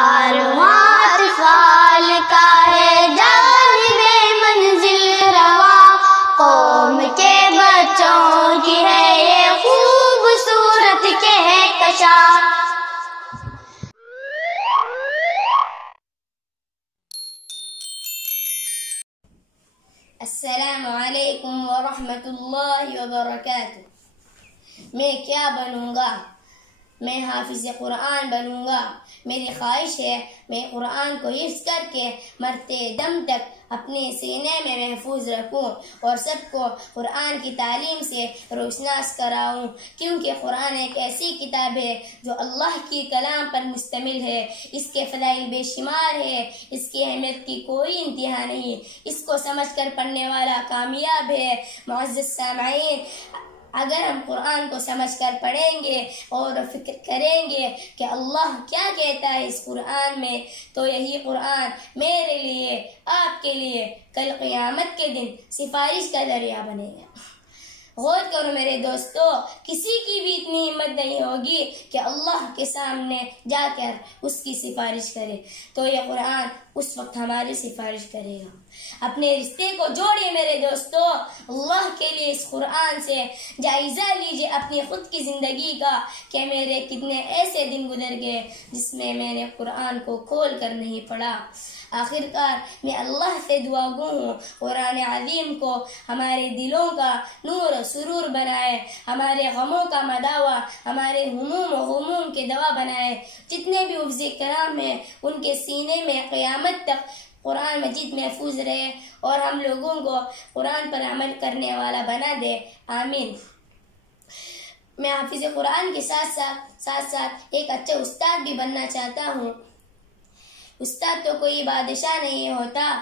کارواں اطفال کا ہے جانب منزل رواں، قوم کے بچوں کی ہے یہ خوبصورت کہکشاں۔ السلام علیکم ورحمۃ اللہ وبرکاتہ۔ میں کیا بنوں گا؟ میں حافظ قرآن بنوں گا۔ میری خواہش ہے میں قرآن کو حفظ کر کے مرتے دم تک اپنے سینے میں محفوظ رکھوں اور سب کو قرآن کی تعلیم سے روشناس کراؤں، کیونکہ قرآن ایک ایسی کتاب ہے جو اللہ کی کلام پر مشتمل ہے۔ اس کے فضائل بے شمار ہے، اس کی اہمیت کی کوئی انتہا نہیں۔ اس کو سمجھ کر پڑھنے والا کامیاب ہے۔ معزز سامعین، اگر ہم قرآن کو سمجھ کر پڑھیں گے اور فکر کریں گے کہ اللہ کیا کہتا ہے اس قرآن میں، تو یہی قرآن میرے لیے، آپ کے لیے کل قیامت کے دن سفارش کا ذریعہ بنے گا۔ غور کرو میرے دوستو، کسی کی بھی اتنی ہمت نہیں ہوگی کہ اللہ کے سامنے جا کر اس کی سفارش کرے، تو یہ قرآن اس وقت ہماری سفارش کرے گا۔ اپنے رشتے کو جوڑیے میرے دوستو، اللہ کے لیے اس قرآن سے جائزہ لیجیے اپنی خود کی زندگی کا کہ میرے کتنے ایسے دن گزر گئے جس میں میں نے قرآن کو کھول کر نہیں پڑھا۔ آخرکار میں اللہ سے دعا گو ہوں قرآن عظیم کو ہمارے دلوں کا نور و سرور بنائے، ہمارے غموں کا مداوا، ہمارے ہموم و غموم کے دوا بنائے۔ جتنے بھی حفظ کرام ہیں ان کے سینے میں قیامت تک قرآن مجید محفوظ رہے اور ہم لوگوں کو قرآن پر عمل کرنے والا بنا دے، آمین۔ میں حافظ قرآن کے ساتھ ساتھ ایک اچھا استاد بھی بننا چاہتا ہوں۔ استاد تو کوئی بادشاہ نہیں ہوتا،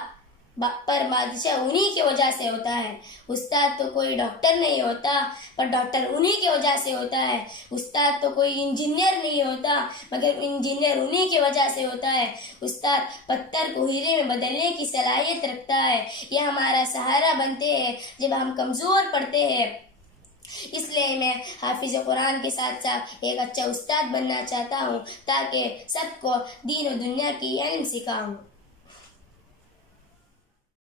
پر بادشاہ انہی کی وجہ سے ہوتا ہے۔ استاد تو کوئی ڈاکٹر نہیں ہوتا، پر ڈاکٹر انہی کی وجہ سے ہوتا ہے۔ استاد تو کوئی انجینئر نہیں ہوتا، مگر انجینئر انہی کی وجہ سے ہوتا ہے۔ استاد پتھر کو ہیرے میں بدلنے کی صلاحیت رکھتا ہے۔ یہ ہمارا سہارا بنتے ہیں جب ہم کمزور پڑتے ہیں۔ اس لیے میں حافظ قرآن کے ساتھ ساتھ ایک اچھا استاد بننا چاہتا ہوں تاکہ سب کو دین و دنیا کی علم سکھاؤں۔